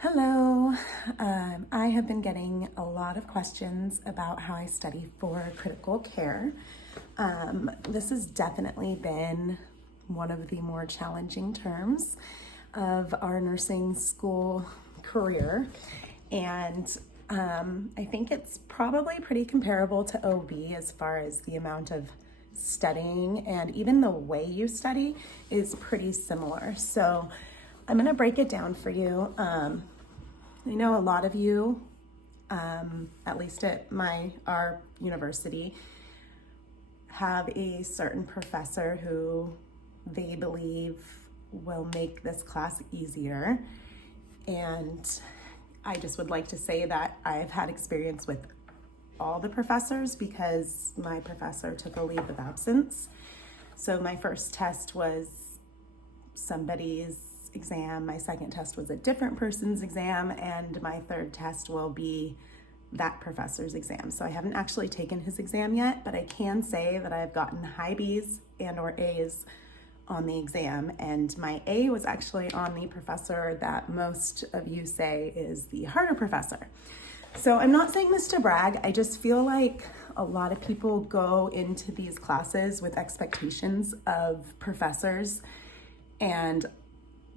Hello. I have been getting a lot of questions about how I study for critical care. This has definitely been one of the more challenging terms of our nursing school career. And I think it's probably pretty comparable to OB as far as the amount of studying, and even the way you study is pretty similar. So I'm going to break it down for you. I know a lot of you, at least at our university, have a certain professor who they believe will make this class easier. And I just would like to say that I've had experience with all the professors because my professor took a leave of absence. So my first test was somebody's exam, my second test was a different person's exam, and my third test will be that professor's exam. So I haven't actually taken his exam yet, but I can say that I've gotten high B's and or A's on the exam, and my A was actually on the professor that most of you say is the harder professor. So I'm not saying this to brag, I just feel like a lot of people go into these classes with expectations of professors and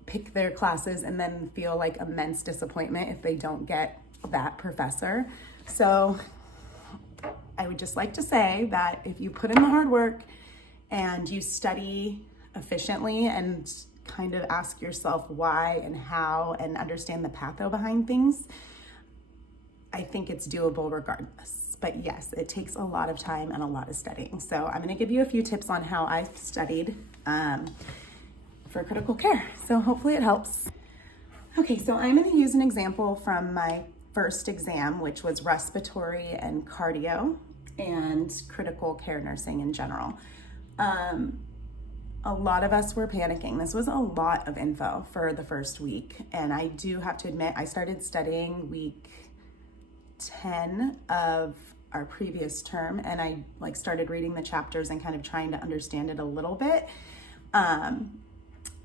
pick their classes and then feel like immense disappointment if they don't get that professor. So I would just like to say that if you put in the hard work and you study efficiently and kind of ask yourself why and how and understand the patho behind things, I think it's doable regardless. But yes, it takes a lot of time and a lot of studying. So I'm going to give you a few tips on how I've studied for critical care. So hopefully it helps. Okay, so I'm going to use an example from my first exam, which was respiratory and cardio and critical care nursing in general. A lot of us were panicking. This was a lot of info for the first week. And I do have to admit, I started studying week 10 of our previous term, and I started reading the chapters and kind of trying to understand it a little bit.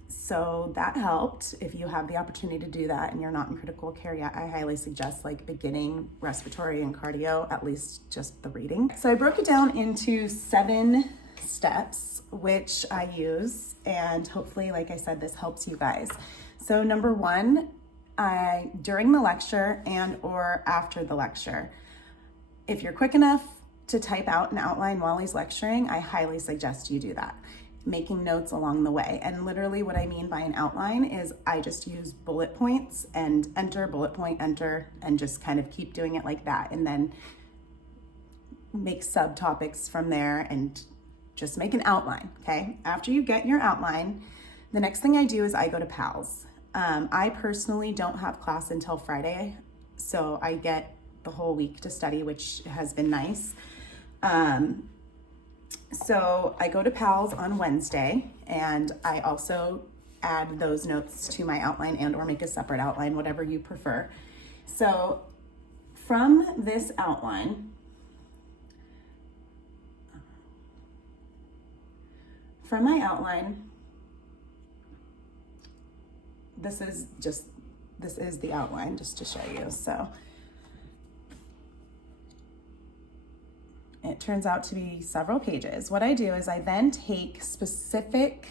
So that helped. If you have the opportunity to do that and you're not in critical care yet, I highly suggest beginning respiratory and cardio, at least just the reading. So I broke it down into 7 steps, which I use, and hopefully, like I said, this helps you guys. So number 1, during the lecture and or after the lecture, if you're quick enough to type out an outline while he's lecturing, I highly suggest you do that, making notes along the way. And literally what I mean by an outline is I just use bullet points and enter, bullet point, enter, and just kind of keep doing it like that, and then make subtopics from there and just make an outline, okay? After you get your outline, the next thing I do is I go to PALS. I personally don't have class until Friday, so I get the whole week to study, which has been nice. So I go to PALS on Wednesday, and I also add those notes to my outline and or make a separate outline, whatever you prefer. So from this outline, this is the outline just to show you. So it turns out to be several pages. What I do is I then take specific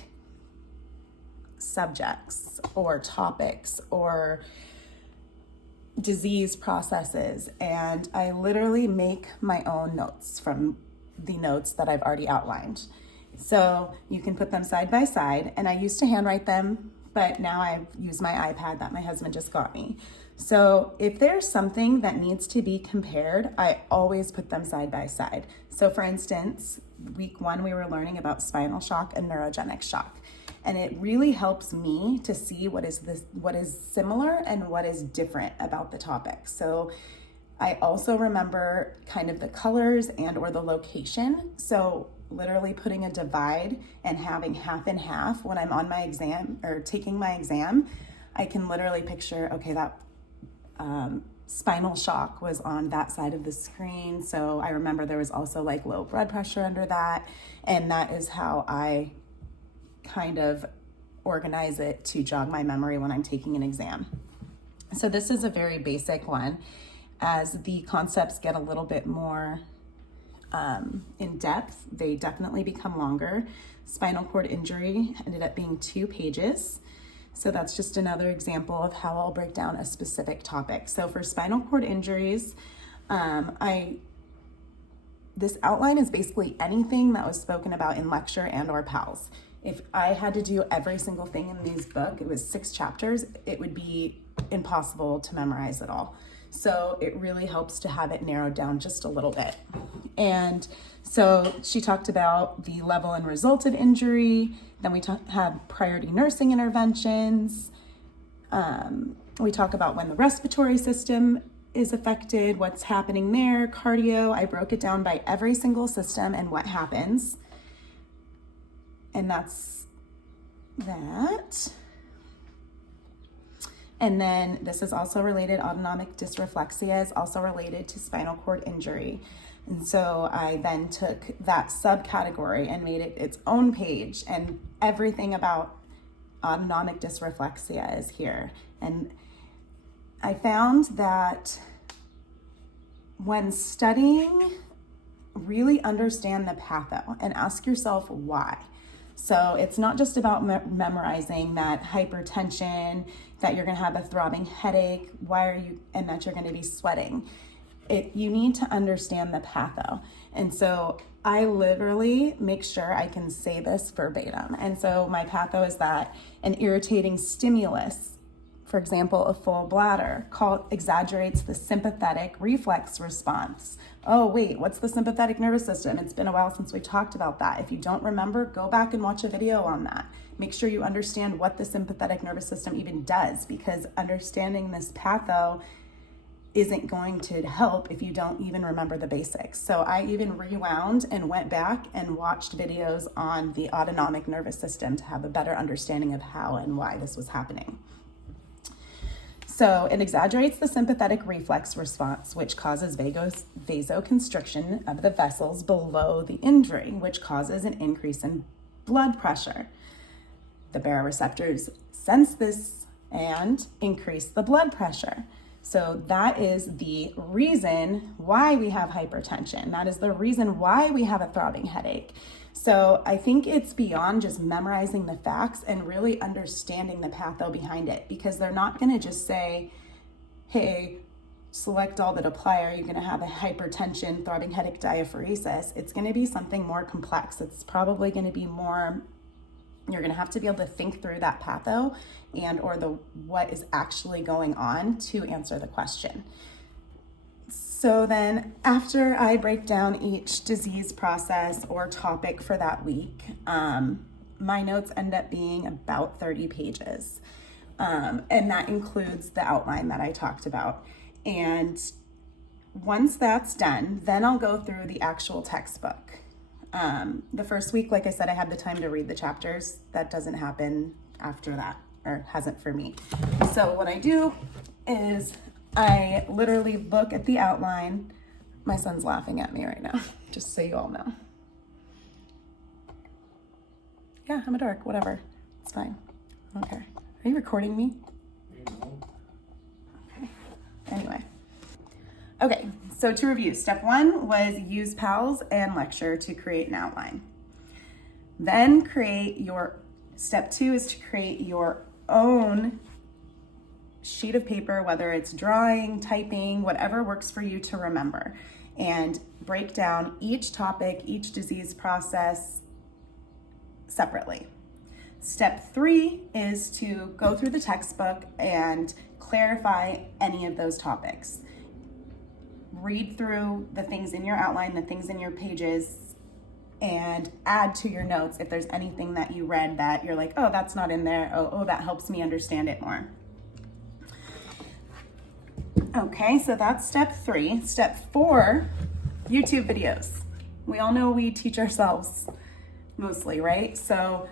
subjects or topics or disease processes, and I literally make my own notes from the notes that I've already outlined. So you can put them side by side, and I used to handwrite them, but now I use my iPad that my husband just got me. So if there's something that needs to be compared, I always put them side by side. So for instance, week 1, we were learning about spinal shock and neurogenic shock. And it really helps me to see what is similar and what is different about the topic. So I also remember kind of the colors and or the location. So literally putting a divide and having half and half when I'm on my exam or taking my exam, I can literally picture, okay, that spinal shock was on that side of the screen. So I remember there was also low blood pressure under that. And that is how I kind of organize it to jog my memory when I'm taking an exam. So this is a very basic one. As the concepts get a little bit more in depth, they definitely become longer. Spinal cord injury ended up being 2 pages. So that's just another example of how I'll break down a specific topic. So for spinal cord injuries, this outline is basically anything that was spoken about in lecture and or PALS. If I had to do every single thing in these book, it was 6 chapters, it would be impossible to memorize it all. So it really helps to have it narrowed down just a little bit. And so she talked about the level and result of injury. Then we have priority nursing interventions. We talk about when the respiratory system is affected, what's happening there, cardio. I broke it down by every single system and what happens. And that's that. And then this is also related, autonomic dysreflexia is also related to spinal cord injury. And so I then took that subcategory and made it its own page, and everything about autonomic dysreflexia is here. And I found that when studying, really understand the patho and ask yourself why. So it's not just about memorizing that hypertension, that you're going to have a throbbing headache, and that you're going to be sweating. You need to understand the patho. And so I literally make sure I can say this verbatim. And so my patho is that an irritating stimulus, for example, a full bladder, exaggerates the sympathetic reflex response. Oh, wait, what's the sympathetic nervous system? It's been a while since we talked about that. If you don't remember, go back and watch a video on that. Make sure you understand what the sympathetic nervous system even does, because understanding this patho isn't going to help if you don't even remember the basics. So I even rewound and went back and watched videos on the autonomic nervous system to have a better understanding of how and why this was happening. So it exaggerates the sympathetic reflex response, which causes vasoconstriction of the vessels below the injury, which causes an increase in blood pressure. The baroreceptors sense this and increase the blood pressure. So that is the reason why we have hypertension. That is the reason why we have a throbbing headache. So I think it's beyond just memorizing the facts and really understanding the patho behind it, because they're not going to just say, hey, select all that apply, or you're going to have a hypertension, throbbing headache, diaphoresis. It's going to be something more complex. It's probably going to be more, you're going to have to be able to think through that patho and or what is actually going on to answer the question. So then after I break down each disease process or topic for that week, my notes end up being about 30 pages. And that includes the outline that I talked about. And once that's done, then I'll go through the actual textbook. The first week, like I said, I had the time to read the chapters. That doesn't happen after that, or hasn't for me. So what I do is I literally look at the outline. My son's laughing at me right now, just so you all know. Yeah, I'm a dork, whatever. It's fine. Okay. Are you recording me? Okay. Anyway. Okay, so to review, step 1 was use PALS and lecture to create an outline. Then step 2 is to create your own sheet of paper, whether it's drawing, typing, whatever works for you to remember, and break down each topic, each disease process separately. Step 3 is to go through the textbook and clarify any of those topics. Read through the things in your outline, the things in your pages, and add to your notes if there's anything that you read that you're like, oh, that's not in there. Oh, that helps me understand it more. Okay, so that's step 3. Step 4, YouTube videos. We all know we teach ourselves mostly, right? So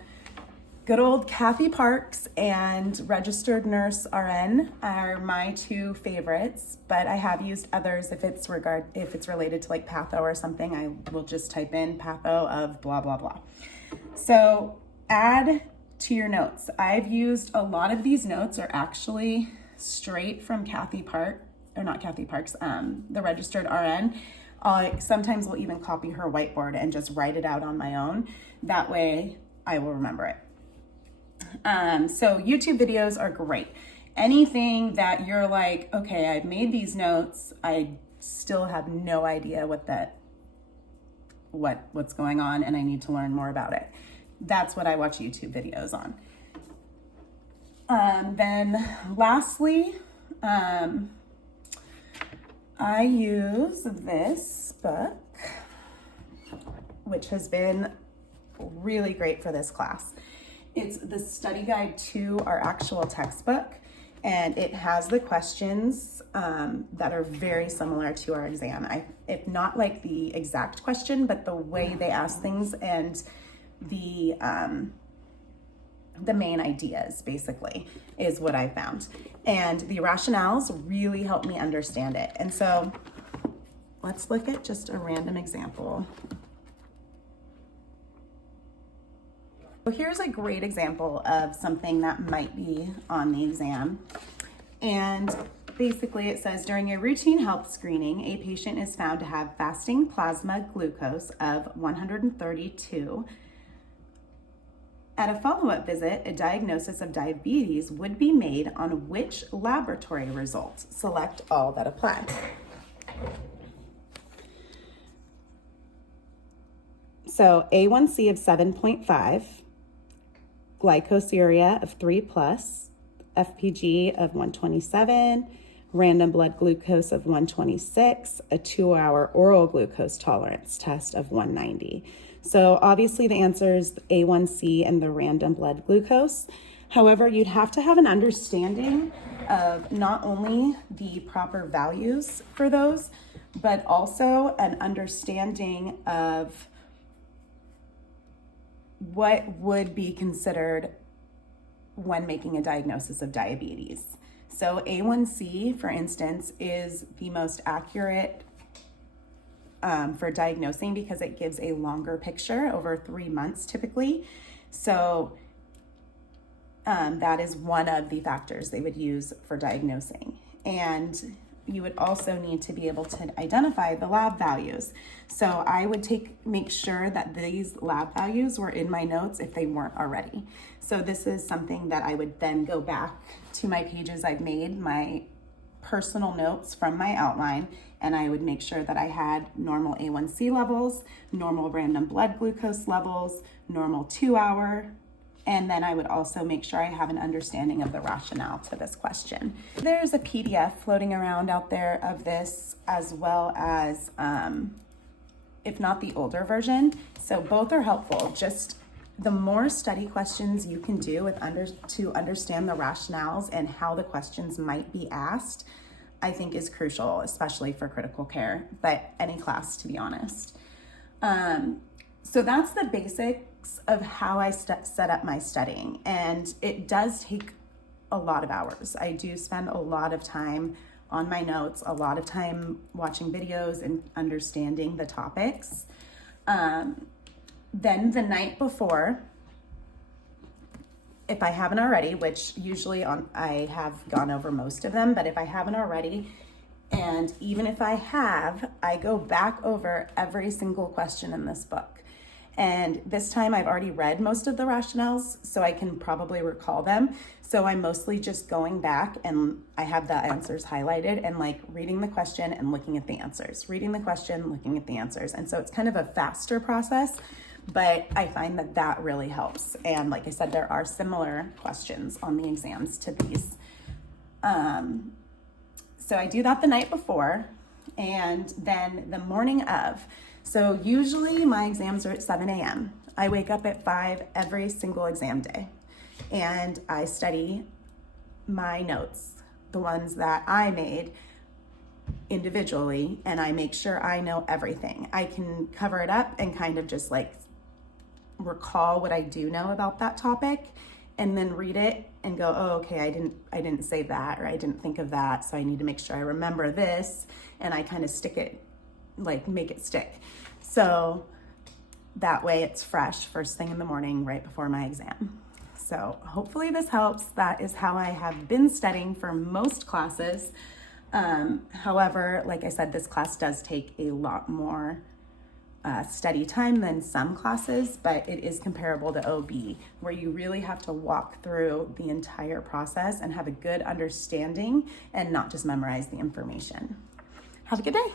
good old Kathy Parks and Registered Nurse RN are my 2 favorites, but I have used others if it's related to like patho or something. I will just type in patho of blah, blah, blah. So add to your notes. I've used a lot of these notes are actually straight from Kathy Park, or not Kathy Parks, the registered RN. I sometimes will even copy her whiteboard and just write it out on my own. That way I will remember it. So YouTube videos are great. Anything that you're like, okay, I've made these notes, I still have no idea what's going on, and I need to learn more about it. That's what I watch YouTube videos on. Then lastly, I use this book, which has been really great for this class. It's the study guide to our actual textbook, and it has the questions that are very similar to our exam. If not like the exact question, but the way they ask things and the main ideas basically is what I found. And the rationales really help me understand it. And so let's look at just a random example. So here's a great example of something that might be on the exam. And basically it says, during a routine health screening, a patient is found to have fasting plasma glucose of 132. At a follow-up visit, a diagnosis of diabetes would be made on which laboratory results? Select all that apply. So A1C of 7.5, glycosuria of 3+, FPG of 127, random blood glucose of 126, a 2-hour oral glucose tolerance test of 190. So obviously the answer is A1C and the random blood glucose. However, you'd have to have an understanding of not only the proper values for those, but also an understanding of what would be considered when making a diagnosis of diabetes. So A1C, for instance, is the most accurate for diagnosing because it gives a longer picture over 3 months typically. So that is one of the factors they would use for diagnosing. And you would also need to be able to identify the lab values. So I would make sure that these lab values were in my notes if they weren't already. So this is something that I would then go back to my pages I've made, my personal notes from my outline, and I would make sure that I had normal A1C levels, normal random blood glucose levels, normal 2-hour, and then I would also make sure I have an understanding of the rationale to this question. There's a PDF floating around out there of this, as well as, if not the older version. So both are helpful. Just the more study questions you can do to understand the rationales and how the questions might be asked, I think is crucial, especially for critical care, but any class, to be honest. So that's the basics of how I set up my studying, and it does take a lot of hours. I do spend a lot of time on my notes, a lot of time watching videos and understanding the topics. Then the night before, if I haven't already, which usually I have gone over most of them, but if I haven't already, and even if I have, I go back over every single question in this book. And this time I've already read most of the rationales, so I can probably recall them. So I'm mostly just going back and I have the answers highlighted and like reading the question and looking at the answers, reading the question, looking at the answers. And so it's kind of a faster process, but I find that that really helps. And like I said, there are similar questions on the exams to these. So I do that the night before, and then the morning of. So usually my exams are at 7 a.m. I wake up at 5 every single exam day, and I study my notes, the ones that I made individually, and I make sure I know everything. I can cover it up and kind of just like recall what I do know about that topic, and then read it and go, oh, okay, I didn't say that, or I didn't think of that, so I need to make sure I remember this, and I kind of stick it, like make it stick. So that way it's fresh first thing in the morning right before my exam. So hopefully this helps. That is how I have been studying for most classes. However, like I said, this class does take a lot more study time than some classes, but it is comparable to OB, where you really have to walk through the entire process and have a good understanding and not just memorize the information. Have a good day.